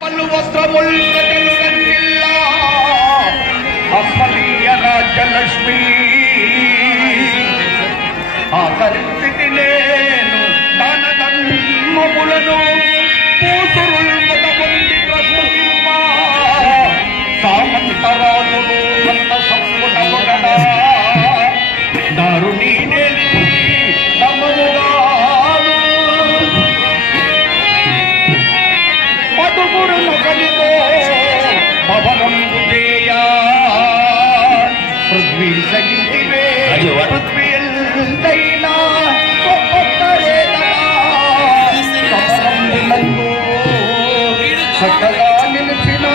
పల్లు వస్త్రముల్ ప్రజలు రంజిల్లా. అస్మదీయ రాజ్యలక్ష్మి నేను తన ధర్మములను పూసు చక్కగా నిలిచిన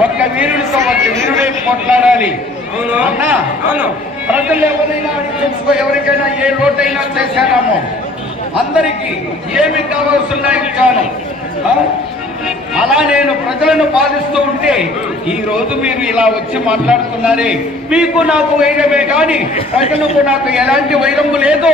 ఒక్క వీరుడితో ఒక్క వీరుడే కొట్లాడాలి అవును. అన్నా అవును. ప్రజలు ఎవరైనా తెలుసుకో ఎవరికైనా ఏ లోటైనా చేశారామో. అందరికీ ఏమి కావాల్సిన ఇచ్చాను? అలా నేను ప్రజలను బాధిస్తూ ఉంటే ఈ రోజు మీరు ఇలా వచ్చి మాట్లాడుతున్నారే. మీకు నాకు వైరమే కానీ ప్రజలకు నాకు ఎలాంటి వైరము లేదు.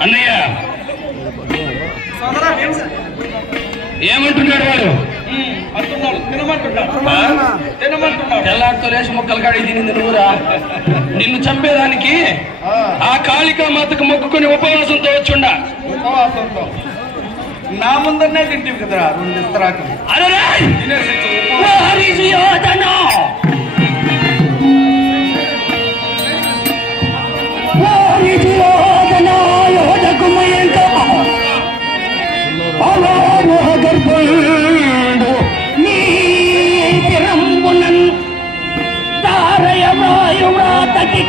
అన్నయ్య. ఏమంటున్నాడు వాడు? ఉమ్, అంటున్నాడు తినమంటున్నాడు. ఆ? తినమంటున్నాడు. తెల్లారితో లేచి ముక్కలు కాడి తినింది నువ్వురా? నిన్ను చంపేదానికి ఆ, కాళికా మాతకు మొక్కుకొని ఉపవాసంతో వచ్చుండా. ఉపవాసంతో. నా ముందరనే తింటివి కదరా రెండు ఇస్తరాకు అరే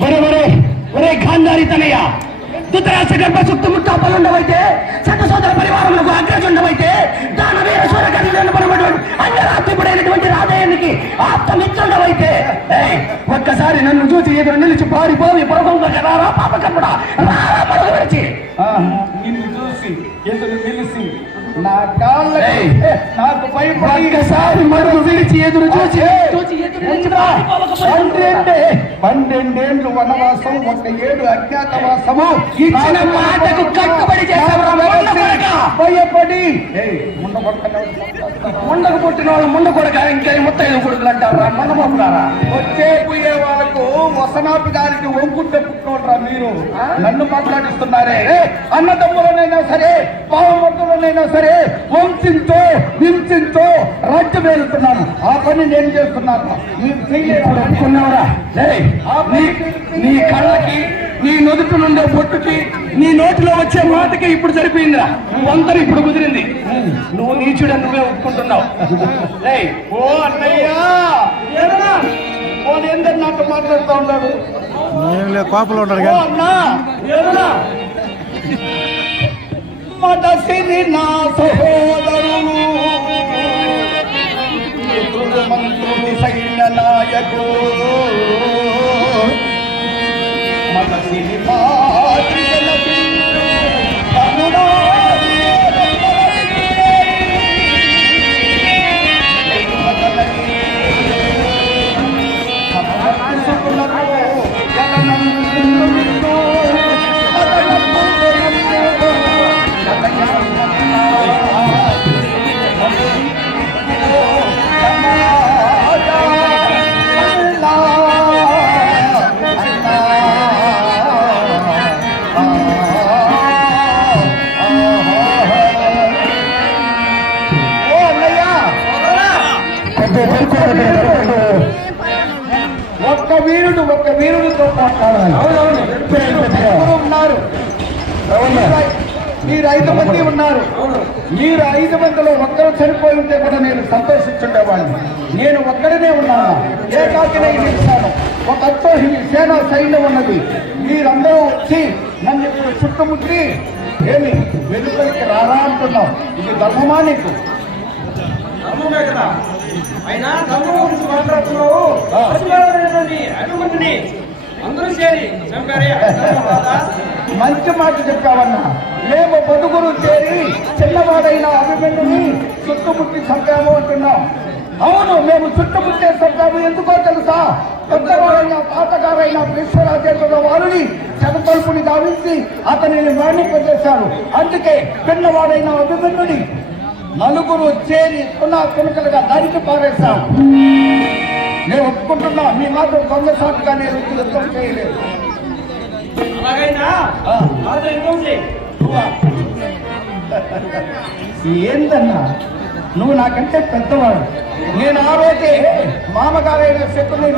ఒరే ఒరే ఒరే గాంధారి తనయ్య ధృతరాష్ట్ర గర్భ సుత్తముట్ట అప్పలుండవైతే సత సోదర పరివారములకు అగ్రజుండవైతే దాన వీర సూర గడిపడినటువంటి అంగరాత్రిపుడైనటువంటి రాజయ్యనికి ఆప్తమిత్రుండవైతే ఏయ్, ఒక్కసారి నన్ను చూసి ఎదురు నిలిచి పారిపోయి పొరగంగా రారా పాపకమ్ముడా రారా పరుగు విడిచి నిన్ను చూసి ఎదురు నిలిసి నా కాళ్ళకి ఏయ్. నాకు భయపడి ఒక్కసారి మరుగు విడిచి ఎదురు చూసి చూసి ఎదురు నిలిచి ఉందా? పారిపోవకపోతే పన్నెండే పన్నెండేండ్లు వనవాసం ఒక ఏడు అజ్ఞాతవాసము. ఇచ్చిన మాటకు కట్టుబడి? భయపడి. ముండకు పుట్టిన వాళ్ళు ముండ కొడక ఇంకా ముత్తైదు కొడుకులు అంటారా మొన్న బాబులారా వచ్చే పోయే వాళ్ళకు వసనాపి గారికి వంకుంటే పుట్టుకోడరా మీరు. నన్ను మాట్లాడిస్తున్నారే. అన్నదమ్ములనైనా సరే పావమర్దులనైనా సరే వంశించో హింసించో రాజ్యం వెళ్తున్నాను ఆ పని నేను చేస్తున్నాను. అనుకున్నావురా నీ కళ్ళకి నీ నుదుటి నుండే బొట్టుకి నీ నోటిలో వచ్చే మాటకి ఇప్పుడు సరిపోయిందిరా. వంతరు ఇప్పుడు కుదిరింది. నువ్వు నీచుడని నువ్వే ఒప్పుకుంటున్నావు. ఓ అన్నయ్య. ఏందని నాతో మాట్లాడుతూ ఉన్నాడు కోపంలో ఉన్నాడు అన్నా. ఏదన్నా నా సహోదరులు సైన్య మాట్లాడాలి. ఉన్నారు. మీరు ఐదు మంది ఉన్నారు. మీరు ఐదు మందిలో ఒక్కరు చనిపోయి ఉంటే కూడా నేను సంతోషించుండేవాడిని. నేను ఒక్కడనే ఉన్నాను. ఏకాకినే చేశాను ఒక సేనా సైన్యం ఉన్నది. మీరందరూ వచ్చి నన్ను ఇప్పుడు చుట్టుముట్టి ఏమి వెలుపలికి రారా అంటున్నాం ఇది ధర్మమా నీకు? ధర్మమే కదా. అయినా ధర్మం గురించి మాట్లాడుతున్నావు అందరూ చేరి. మంచి మాట చెప్పావన్నా. మేము బతుకులు చేరి చిన్నవాడైన అభిమన్యుని చుట్టుముట్టి చంపాము అంటున్నాం. అవును మేము చుట్టుముట్టే చంపాము ఎందుకో తెలుసా? పెద్దవాడైన తాతగారైన విశ్వరాజేంద్రుల వారిని చెరతలుపుని గావించి అతనిని మరణింపజేశారు అందుకే పిన్నవాడైన అభిమన్యుని నలుగురు చేరి పునా తునకలుగా నరికి పారేశారు. నేను ఒప్పుకుంటున్నా. మీ మాత్రం దొంగ సాటుగా నేను యుద్ధం చేయలేదు? ఏందన్నా? నువ్వు నాకంటే పెద్దవాడు. నేను ఆ రోజే మామగారైన శకుని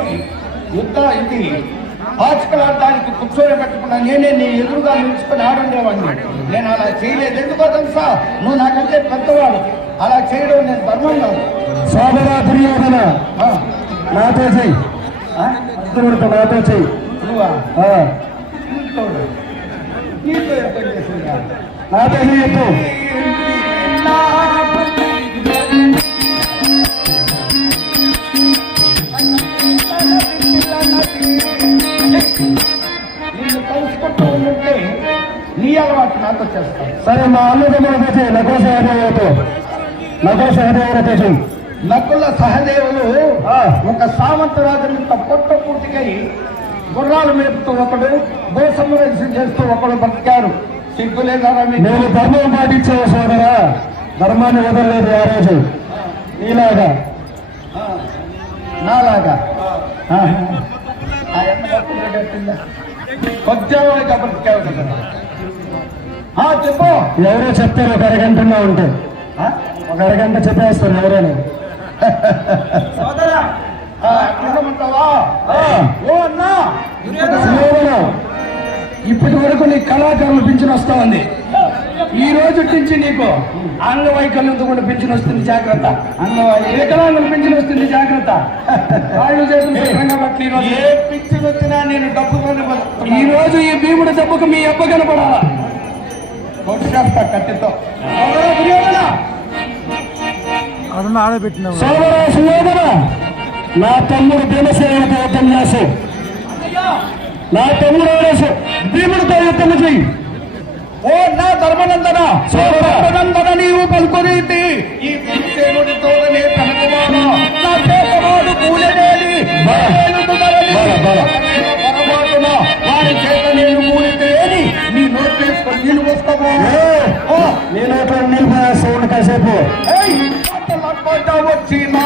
యుద్ధ ఇది పాచికలాడడానికి కూర్చొని పెట్టుకున్నా నేనే నీ ఎదురుగా నిలుచుకుని ఆడుండేవాడిని. నేను అలా చేయలేదు. ఎందుకో తెలుసా? నువ్వు నాకంటే పెద్దవాడు. అలా చేయడం నేను ధర్మం కాదు. సోదరా దుర్యోధన నాతో చెయ్యి? అర్జునుడితో నాతో చెయ్యి నీతో ఉంటే నీ అలవాటు నాతో చేస్తాను. సరే మా అన్నదమ్ములతో చెయ్యి నకుల సహదేవులతో నకుల సహదేవులతో చెయ్యి నకుల సహదేవులు. ఒక సామంతరాజునంత పొట్ట పూర్తికై గుర్రాలు మేపుతూ ఒకడు గోసంరక్షణ చేస్తూ ఒకడు బతికారు. సిగ్గు లేదా నేను ధర్మం పాటించావు సోదరా. ధర్మాన్ని వదలలేదు ఆ రోజు. నీలాగా. నాలాగా. కొద్దిగా బతికావు కదా ఆ, చెప్పు. ఎవరో చెప్తారు ఒక అరగంటలో ఉంటే? ఒక అరగంట చెప్పేస్తారు ఎవరైనా. సోదరా. ఓ అన్నా! ఇప్పటి వరకు నీ కళాకారులు పింఛన్ వస్తా ఉంది. ఈ రోజు నుంచి నీకు అంగవైకల్యంతో కూడా పింఛన్ వస్తుంది జాగ్రత్త. వికలాంగులు పింఛన్ వస్తుంది జాగ్రత్త. ఏ పిచ్చి వచ్చినా నేను డబ్బుకొని ఈ. రోజు ఈ భీముడి దెబ్బకు మీ అబ్బ కనపడాలా? కొట్టేస్తా కత్తితో అరుణ సుయోధన నా తమ్ముడు భీమసేనతో యుద్ధం చేసు నా తమ్ముడు ఆడేసు భీముడితో యుద్ధం చెయ్యి ఓ నా ధర్మనందన. ధర్మనందన నీవు పలుకొనేటి ఈ భీమసేనుడితో నే తనకుమాను నా చేతవాడు కూలనేది వారి చేత నేను కూలితేని నీ నోట్ వేసుకొని నీళ్ళు వస్తావా ఏ, ఓ, నేను ఎక్కడ నిలిపేస్తా ఉండు కాసేపు. ఏయ్, వచ్చినా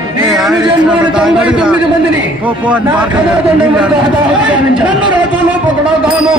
తొమ్మిది మందిని. నన్ను రోజులు పొగడతాను